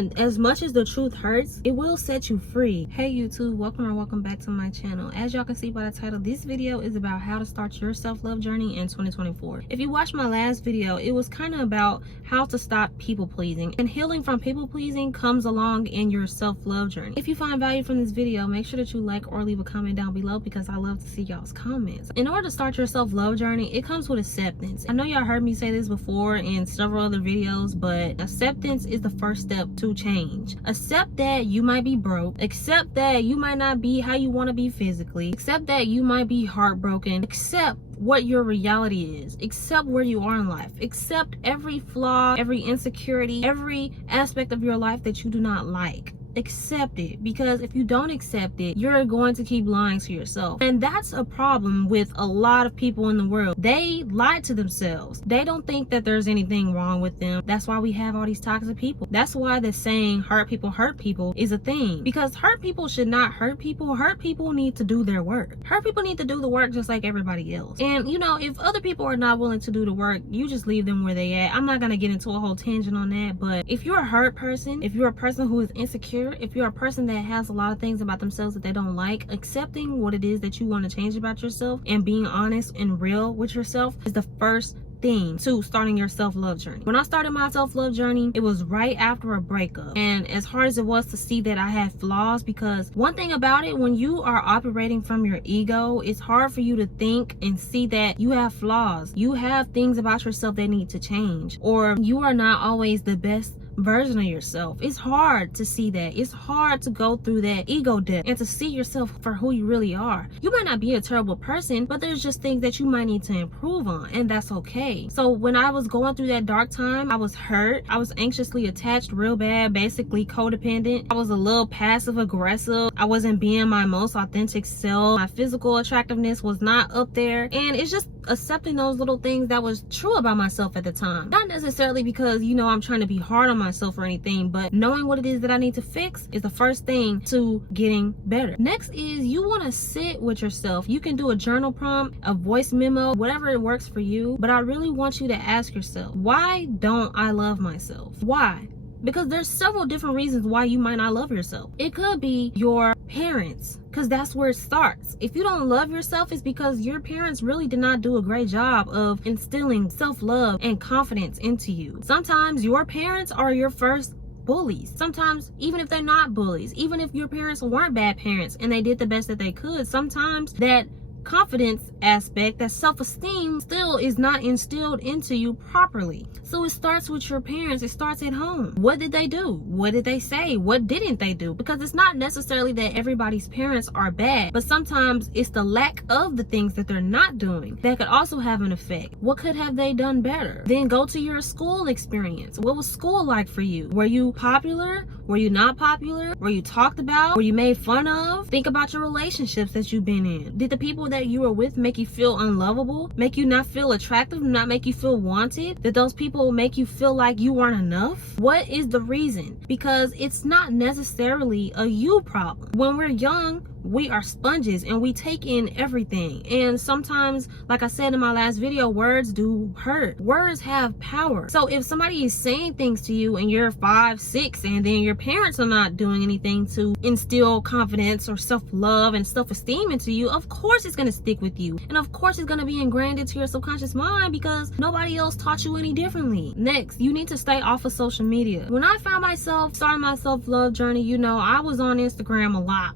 And as much as the truth hurts, it will set you free. Hey YouTube, welcome back to my channel. As y'all can see by the title, this video is about how to start your self-love journey in 2024. If you watched my last video, it was kind of about how to stop people pleasing, and healing from people pleasing comes along in your self-love journey. If you find value from this video, make sure that you like or leave a comment down below because I love to see y'all's comments. In order to start your self-love journey, it comes with acceptance. I know y'all heard me say this before in several other videos, but acceptance is the first step to change. Accept that you might be broke. Accept that you might not be how you want to be physically. Accept that you might be heartbroken. Accept what your reality is. Accept where you are in life. Accept every flaw, every insecurity, every aspect of your life that you do not like. Accept it, because if you don't accept it, you're going to keep lying to yourself. And that's a problem with a lot of people in the world. They lie to themselves. They don't think that there's anything wrong with them. That's why we have all these toxic people. That's why the saying hurt people is a thing, because hurt people should not hurt people. Hurt people need to do their work. Hurt people need to do the work just like everybody else. And you know, if other people are not willing to do the work, you just leave them where they at. I'm not gonna get into a whole tangent on that, but if you're a hurt person, if you're a person who is insecure, if you're a person that has a lot of things about themselves that they don't like, accepting what it is that you want to change about yourself and being honest and real with yourself is the first thing to starting your self-love journey. When I started my self-love journey, it was right after a breakup, and as hard as it was to see that I had flaws, because one thing about it, when you are operating from your ego, it's hard for you to think and see that you have flaws. You have things about yourself that need to change, or you are not always the best version of yourself. It's hard to see that. It's hard to go through that ego depth and to see yourself for who you really are. You might not be a terrible person, but there's just things that you might need to improve on, and that's okay. So when I was going through that dark time, I was hurt. I was anxiously attached real bad, basically codependent. I was a little passive aggressive. I wasn't being my most authentic self. My physical attractiveness was not up there, and it's just accepting those little things that was true about myself at the time. Not necessarily because, you know, I'm trying to be hard on myself or anything, but knowing what it is that I need to fix is the first thing to getting better. Next is you want to sit with yourself. You can do a journal prompt, a voice memo, whatever it works for you, but I really want you to ask yourself, why don't I love myself? Why? Because there's several different reasons why you might not love yourself. It could be your parents, because that's where it starts. If you don't love yourself, it's because your parents really did not do a great job of instilling self-love and confidence into you. Sometimes your parents are your first bullies. Sometimes, even if they're not bullies, even if your parents weren't bad parents and they did the best that they could, sometimes that confidence aspect, that self-esteem, still is not instilled into you properly. So it starts with your parents. It starts at home. What did they do? What did they say? What didn't they do? Because it's not necessarily that everybody's parents are bad, but sometimes it's the lack of the things that they're not doing that could also have an effect. What could have they done better? Then go to your school experience. What was school like for you? Were you popular? Were you not popular? Were you talked about? Were you made fun of? Think about your relationships that you've been in. Did the people that you were with make you feel unlovable? Make you not feel attractive? Not make you feel wanted? Did those people make you feel like you weren't enough? What is the reason? Because it's not necessarily a you problem. When we're young, we are sponges and we take in everything, and sometimes, like I said in my last video, words do hurt. Words have power. So if somebody is saying things to you and you're 5, 6, and then your parents are not doing anything to instill confidence or self-love and self-esteem into you, of course it's going to stick with you, and of course it's going to be ingrained into your subconscious mind because nobody else taught you any differently. Next, you need to stay off of social media. When I found myself starting my self-love journey, you know, I was on Instagram a lot.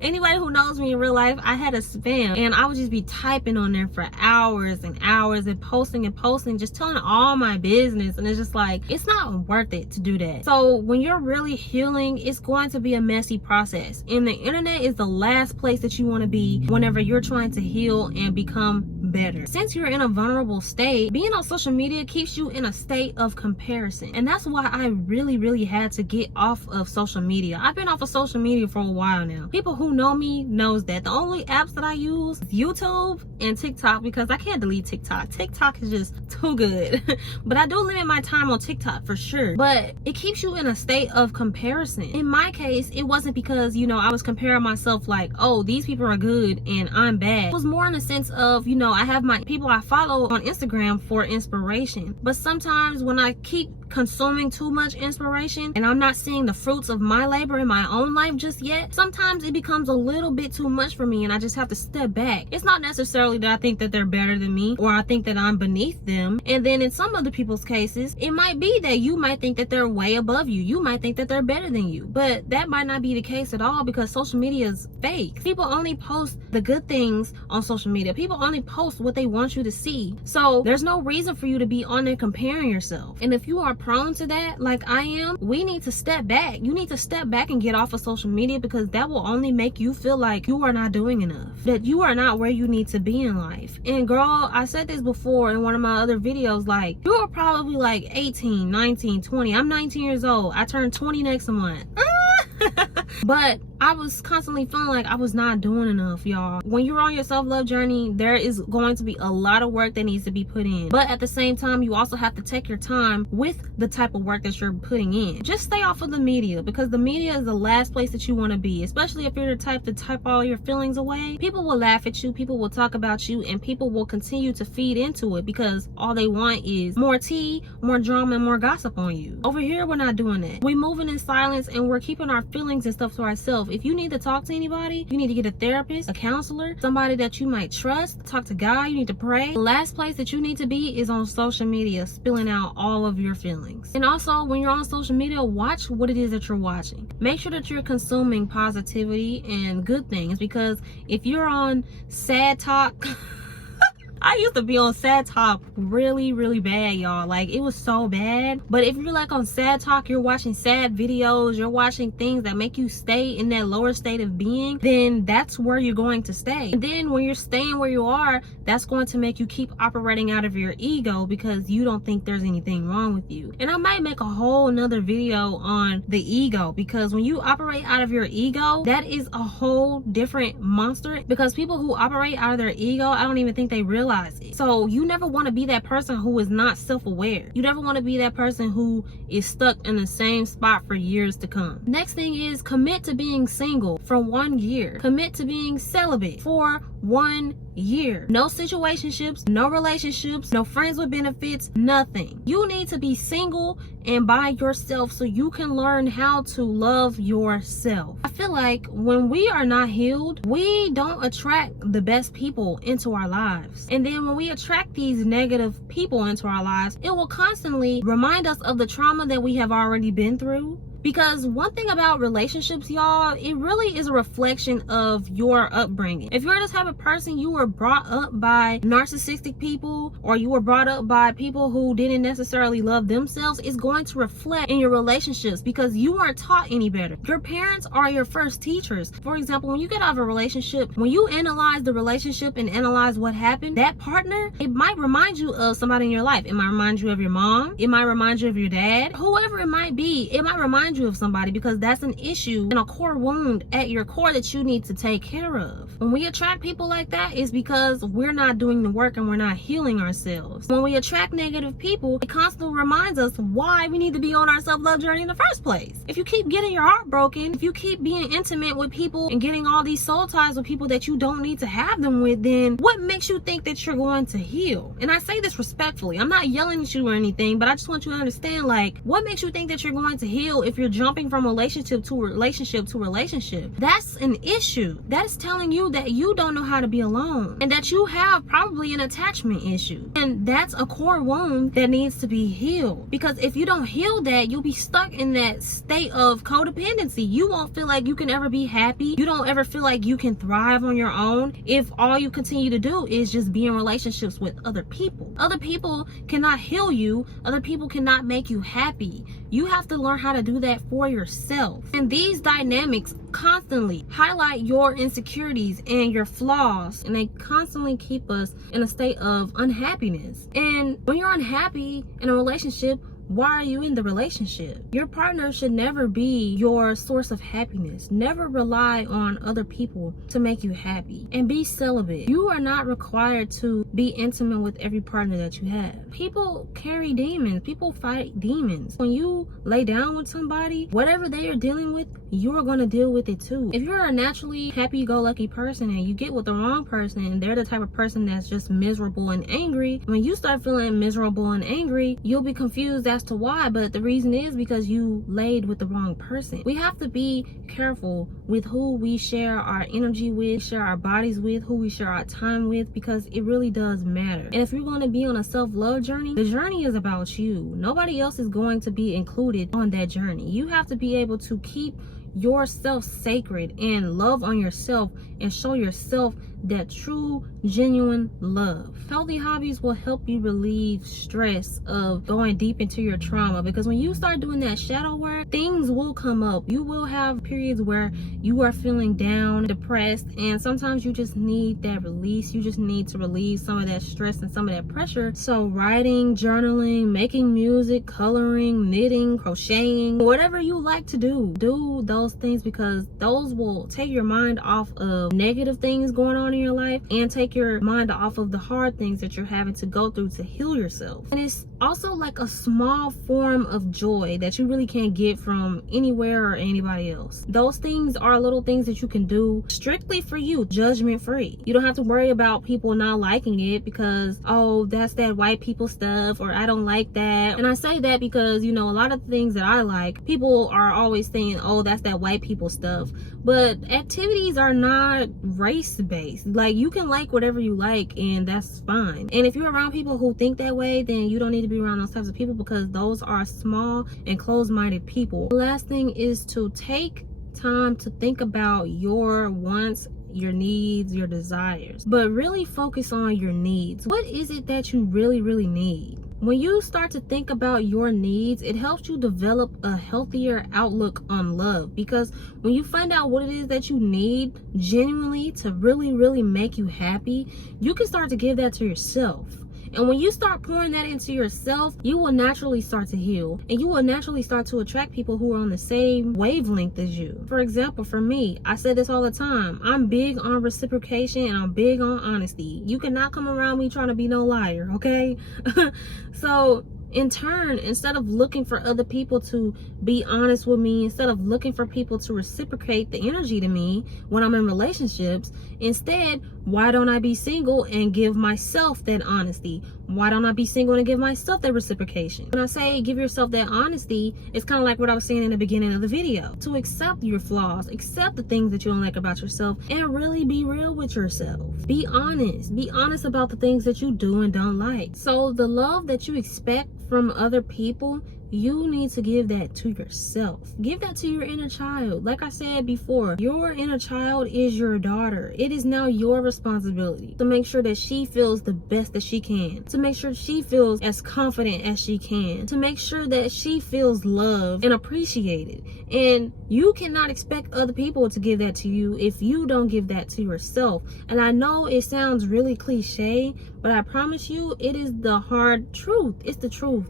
Anybody who knows me in real life, I had a spam, and I would just be typing on there for hours and hours and posting, just telling all my business, and it's just like, it's not worth it to do that. So when you're really healing, it's going to be a messy process, and the internet is the last place that you want to be whenever you're trying to heal and become better. Since you're in a vulnerable state, being on social media keeps you in a state of comparison, and that's why I really had to get off of social media. I've been off of social media for a while now. People who know me knows that the only apps that I use is YouTube and TikTok, because I can't delete TikTok. TikTok is just too good. But I do limit my time on TikTok for sure. But it keeps you in a state of comparison. In my case, it wasn't because, you know, I was comparing myself like, oh, these people are good and I'm bad. It was more in a sense of, you know, I have my people I follow on Instagram for inspiration. But sometimes when I keep consuming too much inspiration and I'm not seeing the fruits of my labor in my own life just yet, sometimes it becomes a little bit too much for me and I just have to step back. It's not necessarily that I think that they're better than me or I think that I'm beneath them. And then in some other people's cases, it might be that you might think that they're way above you. You might think that they're better than you, but that might not be the case at all, because social media is fake. People only post the good things on social media. People only post what they want you to see. So there's no reason for you to be on there comparing yourself. And if you are prone to that, like I am, we need to step back. You need to step back and get off of social media, because that will only make you feel like you are not doing enough, that you are not where you need to be in life. And girl, I said this before in one of my other videos, like, you are probably like 18, 19, 20. I'm 19 years old. I turn 20 next month. But I was constantly feeling like I was not doing enough, y'all. When you're on your self-love journey, there is going to be a lot of work that needs to be put in. But at the same time, you also have to take your time with the type of work that you're putting in. Just stay off of the media, because the media is the last place that you want to be, especially if you're the type to type all your feelings away. People will laugh at you, people will talk about you, and people will continue to feed into it because all they want is more tea, more drama, and more gossip on you. Over here, we're not doing that. We're moving in silence and we're keeping our feelings and stuff to ourselves. If you need to talk to anybody, you need to get a therapist, a counselor, somebody that you might trust. Talk to God. You need to pray. The last place that you need to be is on social media, spilling out all of your feelings. And also, when you're on social media, watch what it is that you're watching. Make sure that you're consuming positivity and good things, because if you're on sad talk I used to be on sad talk really bad, y'all. Like, it was so bad. But if you're like on sad talk, you're watching sad videos, you're watching things that make you stay in that lower state of being, then that's where you're going to stay. And then when you're staying where you are, that's going to make you keep operating out of your ego, because you don't think there's anything wrong with you. And I might make a whole nother video on the ego, because when you operate out of your ego, that is a whole different monster. Because people who operate out of their ego, I don't even think they realize it. So you never want to be that person who is not self-aware. You never want to be that person who is stuck in the same spot for years to come. Next thing is, commit to being single for 1 year. Commit to being celibate for 1 year. No situationships, no relationships, no friends with benefits, nothing. You need to be single and by yourself so you can learn how to love yourself. I feel like when we are not healed, we don't attract the best people into our lives. And then when we attract these negative people into our lives, it will constantly remind us of the trauma that we have already been through. Because one thing about relationships, y'all, it really is a reflection of your upbringing. If you're the type of person you were brought up by narcissistic people, or you were brought up by people who didn't necessarily love themselves, it's going to reflect in your relationships, because you weren't taught any better. Your parents are your first teachers. For example, when you get out of a relationship, when you analyze the relationship and analyze what happened, that partner, it might remind you of somebody in your life. It might remind you of your mom. It might remind you of your dad. Whoever it might be, it might remind you of somebody, because that's an issue and a core wound at your core that you need to take care of. When we attract people like that, it's because we're not doing the work and we're not healing ourselves. When we attract negative people, it constantly reminds us why we need to be on our self-love journey in the first place. If you keep getting your heart broken, if you keep being intimate with people and getting all these soul ties with people that you don't need to have them with, then what makes you think that you're going to heal? And I say this respectfully. I'm not yelling at you or anything, but I just want you to understand, like, what makes you think that you're going to heal if you're jumping from relationship to relationship to relationship? That's an issue. That's telling you that you don't know how to be alone, and that you have probably an attachment issue, and that's a core wound that needs to be healed. Because if you don't heal that, you'll be stuck in that state of codependency. You won't feel like you can ever be happy. You don't ever feel like you can thrive on your own if all you continue to do is just be in relationships with other people. Other people cannot heal you. Other people cannot make you happy. You have to learn how to do that for yourself. And these dynamics constantly highlight your insecurities and your flaws, and they constantly keep us in a state of unhappiness. And when you're unhappy in a relationship, why are you in the relationship? Your partner should never be your source of happiness. Never rely on other people to make you happy. And be celibate. You are not required to be intimate with every partner that you have. People carry demons. People fight demons. When you lay down with somebody, whatever they are dealing with, you are going to deal with it too. If you're a naturally happy-go-lucky person and you get with the wrong person and they're the type of person that's just miserable and angry, when you start feeling miserable and angry, you'll be confused as as to why, but the reason is because you laid with the wrong person. We have to be careful with who we share our energy with, share our bodies with, who we share our time with, because it really does matter. And if you're going to be on a self-love journey, the journey is about you. Nobody else is going to be included on that journey. You have to be able to keep yourself sacred and love on yourself and show yourself that true, genuine love. Healthy hobbies will help you relieve stress of going deep into your trauma, because when you start doing that shadow work, things will come up. You will have periods where you are feeling down, depressed, and sometimes you just need that release. You just need to relieve some of that stress and some of that pressure. So writing, journaling, making music, coloring, knitting, crocheting, whatever you like to do those things, because those will take your mind off of negative things going on in your life and take your mind off of the hard things that you're having to go through to heal yourself. And it's also like a small form of joy that you really can't get from anywhere or anybody else. Those things are little things that you can do strictly for you, judgment free. You don't have to worry about people not liking it because, oh, that's that white people stuff, or I don't like that. And I say that because, you know, a lot of the things that I like, people are always saying, oh, that's that white people stuff. But activities are not race based. Like, you can like whatever you like, and that's fine. And if you're around people who think that way, then you don't need to be around those types of people, because those are small and closed-minded people. The last thing is to take time to think about your wants, your needs, your desires, but really focus on your needs. What is it that you really need? When you start to think about your needs, it helps you develop a healthier outlook on love, because when you find out what it is that you need genuinely to really make you happy, you can start to give that to yourself. And when you start pouring that into yourself, you will naturally start to heal, and you will naturally start to attract people who are on the same wavelength as you. For example, for me, I say this all the time, I'm big on reciprocation and I'm big on honesty. You cannot come around me trying to be no liar, okay? So in turn, instead of looking for other people to be honest with me, instead of looking for people to reciprocate the energy to me when I'm in relationships, instead, why don't I be single and give myself that honesty? Why don't I be single and give myself that reciprocation? When I say give yourself that honesty, it's kind of like what I was saying in the beginning of the video. To accept your flaws, accept the things that you don't like about yourself, and really be real with yourself. Be honest. Be honest about the things that you do and don't like. So the love that you expect from other people, you need to give that to yourself. Give that to your inner child. Like I said before, your inner child is your daughter. It is now your responsibility to make sure that she feels the best that she can, to make sure she feels as confident as she can, to make sure that she feels loved and appreciated. And you cannot expect other people to give that to you if you don't give that to yourself. And I know it sounds really cliche, but I promise you, it is the hard truth. It's the truth.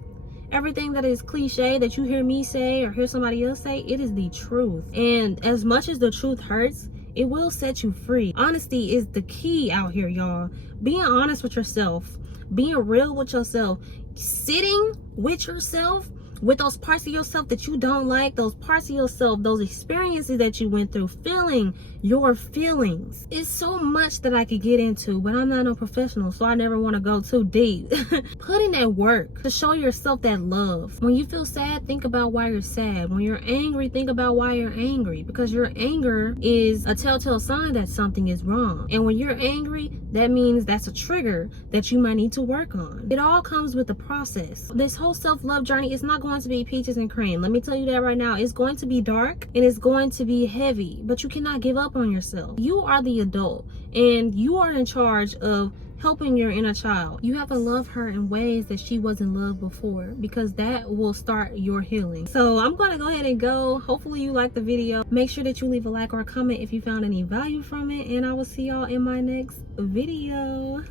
Everything that is cliche that you hear me say or hear somebody else say, it is the truth. And as much as the truth hurts, it will set you free. Honesty is the key out here, y'all. Being honest with yourself, being real with yourself, sitting with yourself, with those parts of yourself that you don't like, those parts of yourself, those experiences that you went through, feeling your feelings. It's so much that I could get into, but I'm not no professional, so I never want to go too deep. Put in that work to show yourself that love. When you feel sad, think about why you're sad. When you're angry, think about why you're angry, because your anger is a telltale sign that something is wrong. And when you're angry, that means that's a trigger that you might need to work on. It all comes with the process. This whole self-love journey is not going to be peaches and cream. Let me tell you that right now. It's going to be dark and it's going to be heavy, but you cannot give up on yourself. You are the adult and you are in charge of helping your inner child. You have to love her in ways that she wasn't loved before, because that will start your healing. So I'm going to go ahead and go. Hopefully you liked the video. Make sure that you leave a like or a comment if you found any value from it, and I will see y'all in my next video.